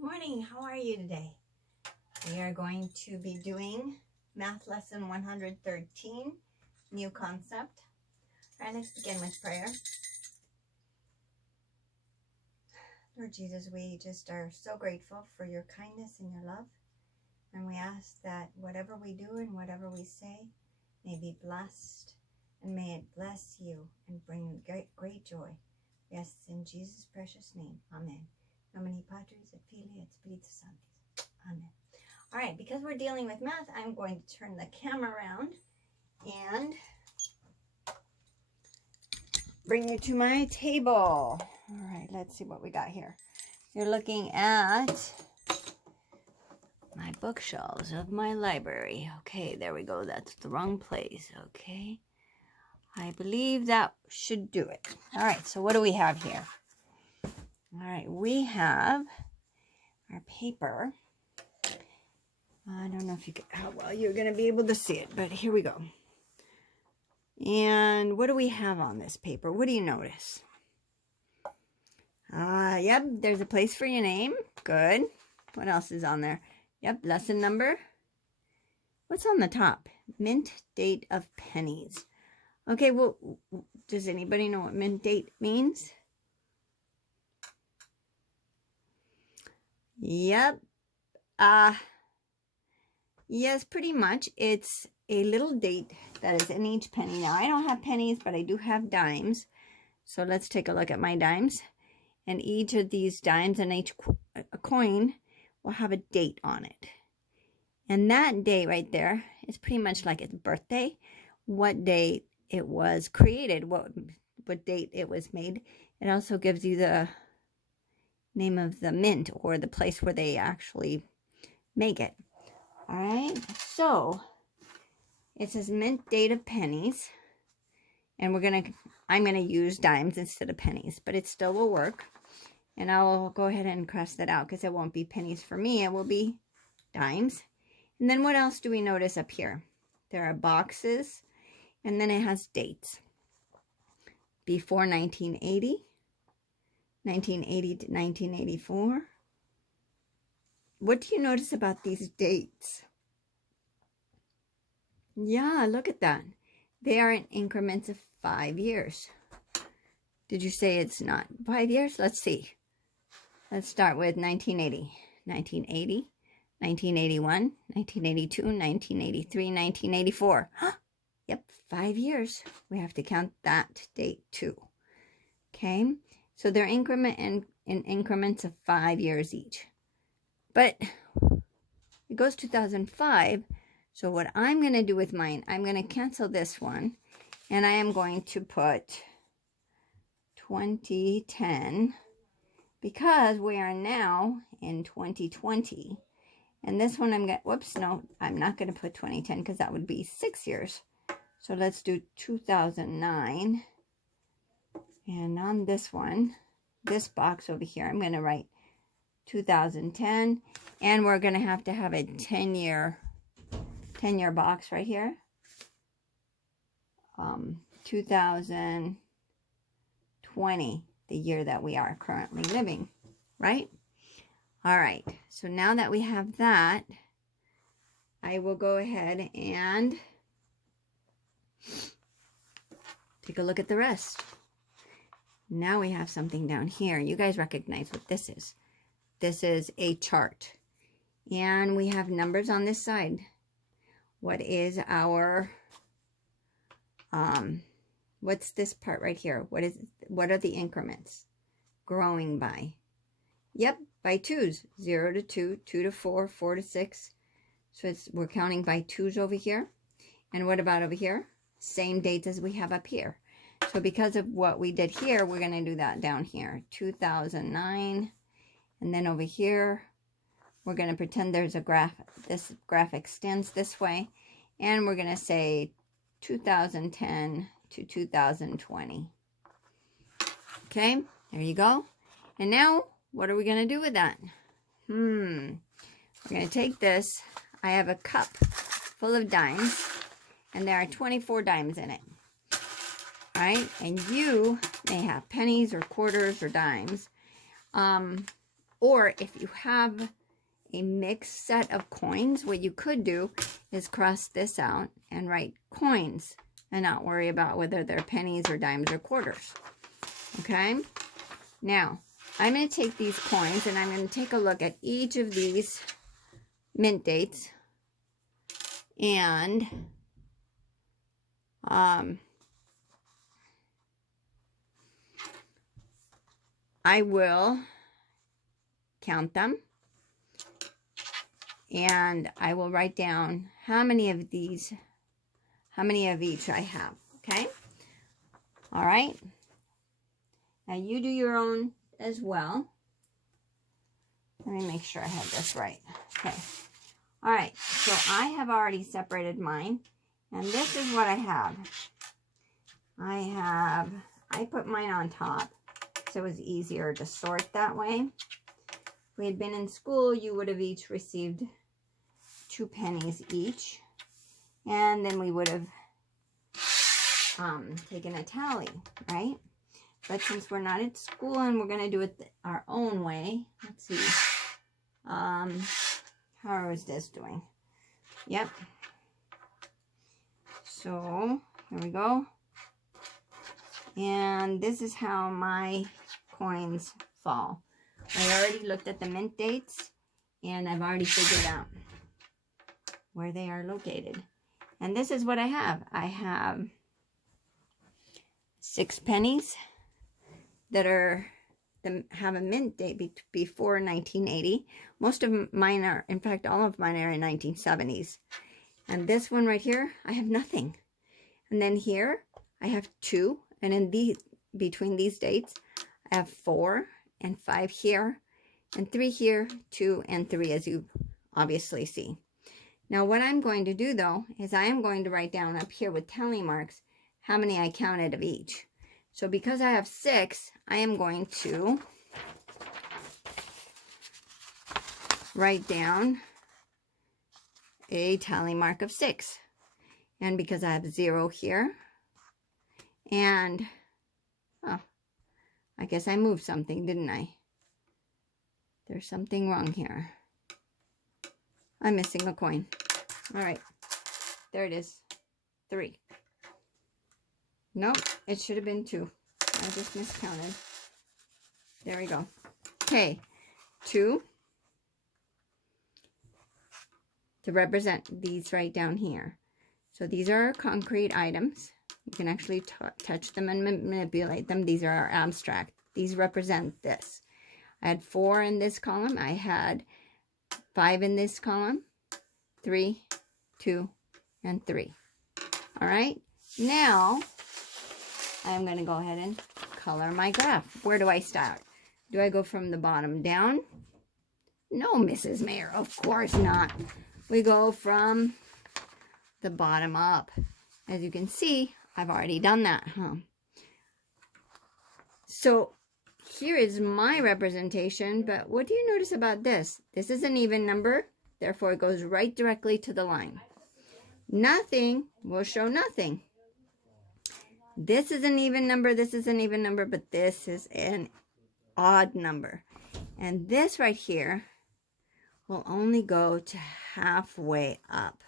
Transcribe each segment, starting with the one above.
Good morning. How are you today? We are going to be doing math lesson 113, new concept. All right, let's begin with prayer. Lord Jesus, we just are so grateful for your kindness and your love. And we ask that whatever we do and whatever we say may be blessed, and may it bless you and bring great joy. Yes, in Jesus' precious name. Amen. Nomine Patris et Filii et Spiritus Sancti. Amen. All right, because we're dealing with math, I'm going to turn the camera around and bring you to my table. All right, let's see what we got here. You're looking at my bookshelves of my library. Okay, there we go. That's the wrong place. Okay. I believe that should do it. All right, so what do we have here? All right, we have our paper. I don't know if you can, how well you're going to be able to see it, but here we go. And what do we have on this paper? What do you notice? Yep, there's a place for your name. Good. What else is on there? Yep, lesson number. What's on the top? Mint date of pennies. Okay, well, does anybody know what mint date means? Yep. Yes, pretty much. It's a little date that is in each penny. Now, I don't have pennies, but I do have dimes. So let's take a look at my dimes. And each of these dimes and each coin will have a date on it. And that date right there is pretty much like its birthday, what date it was created, what date it was made. It also gives you the name of the mint or the place where they actually make it. All right, so it says mint date of pennies, and I'm gonna use dimes instead of pennies, but it still will work. And I'll go ahead and cross that out because it won't be pennies for me, it will be dimes. And then what else do we notice up here? There are boxes, and then it has dates. Before 1980, 1980 to 1984. What do you notice about these dates? Yeah, look at that. They are in increments of 5 years. Did you say it's not 5 years? Let's see. Let's start with 1980. 1980, 1981, 1982, 1983, 1984. Yep, 5 years. We have to count that date too. Okay, so they're in increments of 5 years each. But it goes 2005. So what I'm going to do with mine, I'm going to cancel this one. And I am going to put 2010 because we are now in 2020. And this one I'm going to, whoops, no, I'm not going to put 2010 because that would be 6 years. So let's do 2009. And on this one, this box over here, I'm going to write 2010. And we're going to have a 10-year box right here. 2020, the year that we are currently living, right? All right, so now that we have that, I will go ahead and take a look at the rest. Now we have something down here. You guys recognize what this is. This is a chart. And we have numbers on this side. What is our, what's this part right here? What are the increments growing by? Yep, by twos. 0 to 2, 2 to 4, 4 to 6. So we're counting by twos over here. And what about over here? Same dates as we have up here. So because of what we did here, we're going to do that down here. 2009. And then over here, we're going to pretend there's a graph. This graph extends this way. And we're going to say 2010 to 2020. Okay, there you go. And now, what are we going to do with that? We're going to take this. I have a cup full of dimes. And there are 24 dimes in it. Right? And you may have pennies or quarters or dimes. Or if you have a mixed set of coins, what you could do is cross this out and write coins and not worry about whether they're pennies or dimes or quarters. Okay? Now, I'm going to take these coins and I'm going to take a look at each of these mint dates. And I will count them. And I will write down how many of each I have. Okay? All right? Now you do your own as well. Let me make sure I have this right. Okay. All right. So I have already separated mine. And this is what I have. I put mine on top so it was easier to sort that way. If we had been in school, you would have each received 2 pennies each. And then we would have taken a tally, right? But since we're not at school and we're going to do it our own way, let's see. How is this doing? Yep. So, here we go. And this is how my coins fall. I already looked at the mint dates, and I've already figured out where they are located. And this is what I have. I have 6 pennies that have a mint date before 1980. Most of mine are, in fact, all of mine are in 1970s. And this one right here, I have nothing. And then here, I have 2. And in between these dates, I have 4 and 5 here, and 3 here, 2 and 3, as you obviously see. Now, what I'm going to do, though, is I am going to write down up here with tally marks how many I counted of each. So because I have 6, I am going to write down a tally mark of 6. And because I have 0 here, and, oh, I guess I moved something, didn't I? There's something wrong here. I'm missing a coin. All right, there it is, 3. Nope, it should have been 2. I just miscounted. There we go. Okay, 2 to represent these right down here. So these are our concrete items. You can actually touch them and manipulate them. These are our abstract. These represent this. I had 4 in this column. I had 5 in this column. 3, 2, and 3. All right. Now, I'm going to go ahead and color my graph. Where do I start? Do I go from the bottom down? No, Mrs. Mayor, of course not. We go from the bottom up. As you can see, I've already done that, huh? So here is my representation, but what do you notice about this? This is an even number, therefore it goes right directly to the line. Nothing will show nothing. This is an even number, this is an even number, but this is an odd number. And this right here will only go to halfway up.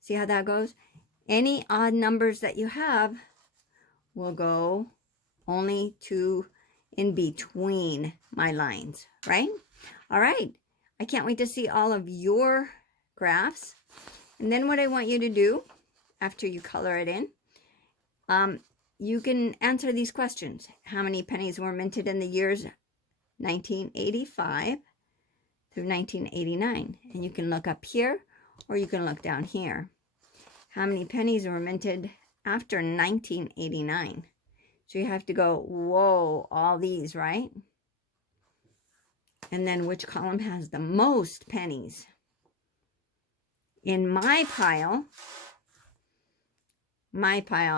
See how that goes? Any odd numbers that you have will go only to in between my lines, right? All right. I can't wait to see all of your graphs. And then what I want you to do after you color it in, you can answer these questions. How many pennies were minted in the years 1985 through 1989? And you can look up here or you can look down here. How many pennies were minted after 1989? So you have to go, whoa, all these, right? And then which column has the most pennies? In my pile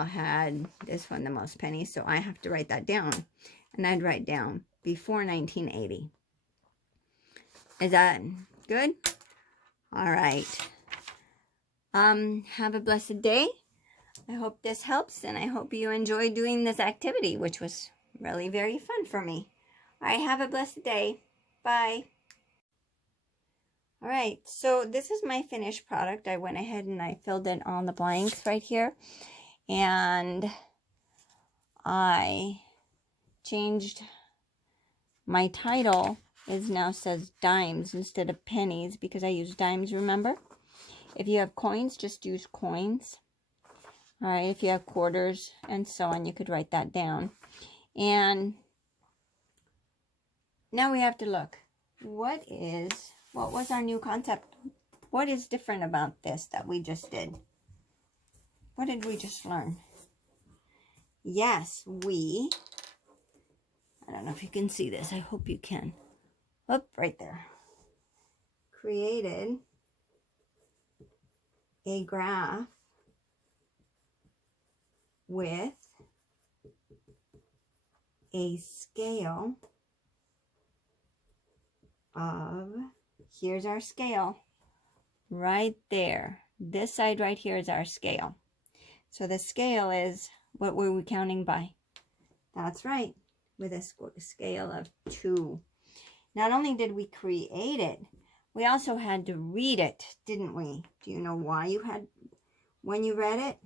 had this one the most pennies, so I have to write that down. And I'd write down before 1980. Is that good? All right. Have a blessed day. I hope this helps, and I hope you enjoy doing this activity, which was really very fun for me. All right, have a blessed day. Bye. All right, so this is my finished product. I went ahead and I filled in all the blanks right here. And I changed my title. Is now says dimes instead of pennies because I use dimes, remember? If you have coins, just use coins. All right, if you have quarters and so on, you could write that down. And now we have to look. What was our new concept? What is different about this that we just did? What did we just learn? Yes, I don't know if you can see this. I hope you can. Up right there. Created a graph with a scale of, here's our scale right there. This side right here is our scale. So the scale is, what were we counting by? That's right, with a scale of 2. Not only did we create it, we also had to read it, didn't we? Do you know why when you read it?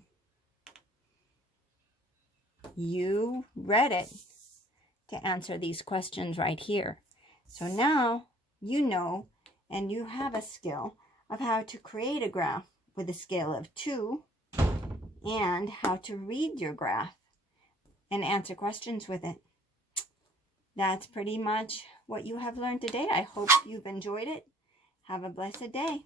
You read it to answer these questions right here. So now you know, and you have a skill of how to create a graph with a scale of 2 and how to read your graph and answer questions with it. That's pretty much what you have learned today. I hope you've enjoyed it. Have a blessed day.